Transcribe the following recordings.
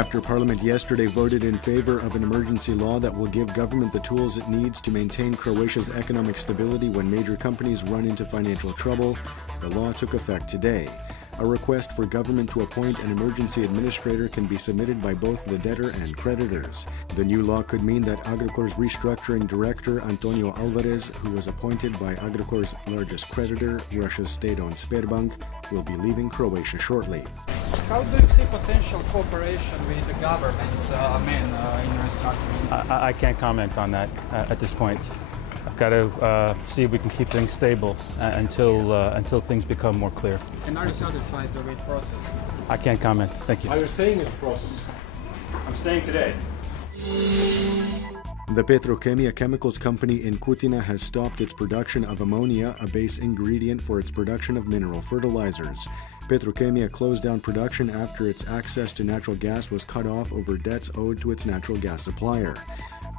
After Parliament yesterday voted in favor of an emergency law that will give government the tools it needs to maintain Croatia's economic stability when major companies run into financial trouble, the law took effect today. A request for government to appoint an emergency administrator can be submitted by both the debtor and creditors. The new law could mean that Agrokor's restructuring director, Antonio Alvarez, who was appointed by Agrokor's largest creditor, Russia's state-owned Sberbank, will be leaving Croatia shortly. How do you see potential cooperation with the governments in restructuring? I can't comment on that at this point. I've got to see if we can keep things stable until things become more clear. And are you satisfied with the process? I can't comment. Thank you. Are you staying in the process? I'm staying today. The Petrokemija chemicals company in Kutina has stopped its production of ammonia, a base ingredient for its production of mineral fertilizers. Petrokemija closed down production after its access to natural gas was cut off over debts owed to its natural gas supplier.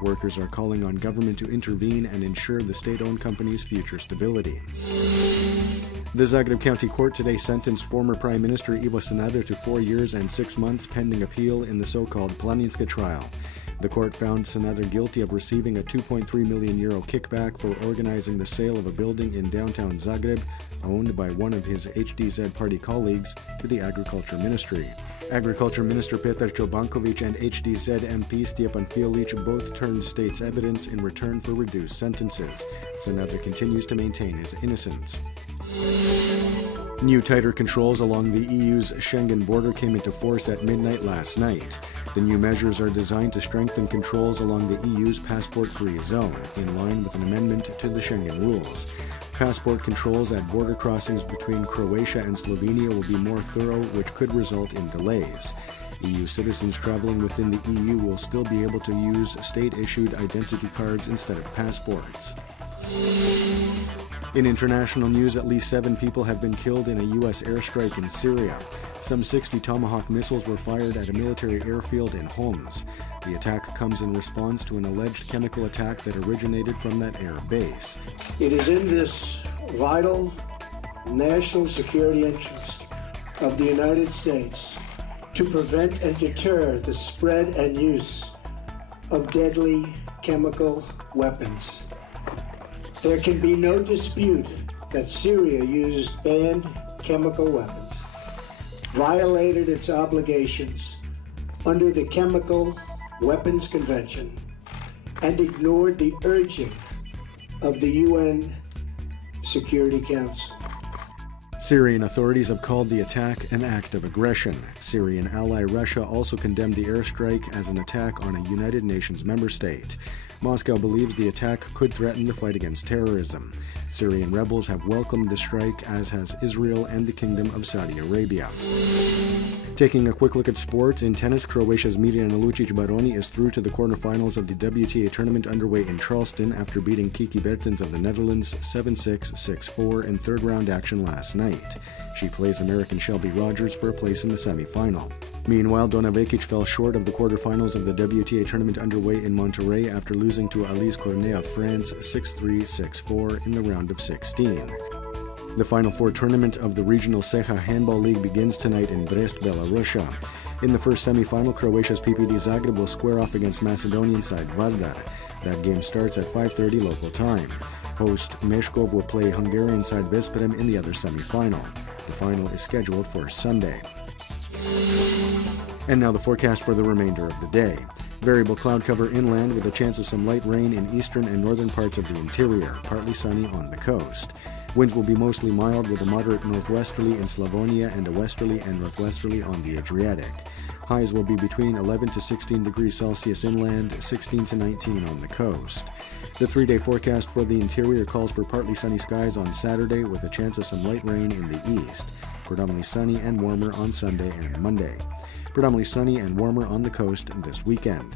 Workers are calling on government to intervene and ensure the state-owned company's future stability. The Zagreb County Court today sentenced former Prime Minister Ivo Sanader to 4 years and 6 months pending appeal in the so-called Planinska trial. The court found Sanader guilty of receiving a €2.3 million kickback for organizing the sale of a building in downtown Zagreb, owned by one of his HDZ party colleagues, to the Agriculture Ministry. Agriculture Minister Petar Čobanković and HDZ MP Stjepan Fiolić both turned state's evidence in return for reduced sentences. Sanader continues to maintain his innocence. New tighter controls along the EU's Schengen border came into force at midnight last night. The new measures are designed to strengthen controls along the EU's passport-free zone, in line with an amendment to the Schengen rules. Passport controls at border crossings between Croatia and Slovenia will be more thorough, which could result in delays. EU citizens traveling within the EU will still be able to use state-issued identity cards instead of passports. In international news, at least 7 people have been killed in a U.S. airstrike in Syria. Some 60 Tomahawk missiles were fired at a military airfield in Homs. The attack comes in response to an alleged chemical attack that originated from that air base. It is in this vital national security interest of the United States to prevent and deter the spread and use of deadly chemical weapons. There can be no dispute that Syria used banned chemical weapons, violated its obligations under the Chemical Weapons Convention, and ignored the urging of the UN Security Council. Syrian authorities have called the attack an act of aggression. Syrian ally Russia also condemned the airstrike as an attack on a United Nations member state. Moscow believes the attack could threaten the fight against terrorism. Syrian rebels have welcomed the strike, as has Israel and the Kingdom of Saudi Arabia. Taking a quick look at sports, in tennis, Croatia's Mirjana Lucic-Baroni is through to the quarterfinals of the WTA tournament underway in Charleston after beating Kiki Bertens of the Netherlands 7-6, 6-4 in third-round action last night. She plays American Shelby Rogers for a place in the semifinal. Meanwhile, Donna Vekic fell short of the quarterfinals of the WTA tournament underway in Monterrey after losing to Alice Cornet of France 6-3, 6-4 in the round of 16. The Final Four tournament of the regional Ceha Handball League begins tonight in Brest, Belarus. In the first semifinal, Croatia's PPD Zagreb will square off against Macedonian side Vardar. That game starts at 5:30 local time. Host Meshkov will play Hungarian side Vesprem in the other semifinal. The final is scheduled for Sunday. And now the forecast for the remainder of the day. Variable cloud cover inland with a chance of some light rain in eastern and northern parts of the interior, partly sunny on the coast. Winds will be mostly mild with a moderate northwesterly in Slavonia and a westerly and northwesterly on the Adriatic. Highs will be between 11 to 16 degrees Celsius inland, 16 to 19 on the coast. The 3-day forecast for the interior calls for partly sunny skies on Saturday with a chance of some light rain in the east. Predominantly sunny and warmer on Sunday and Monday. Predominantly sunny and warmer on the coast this weekend.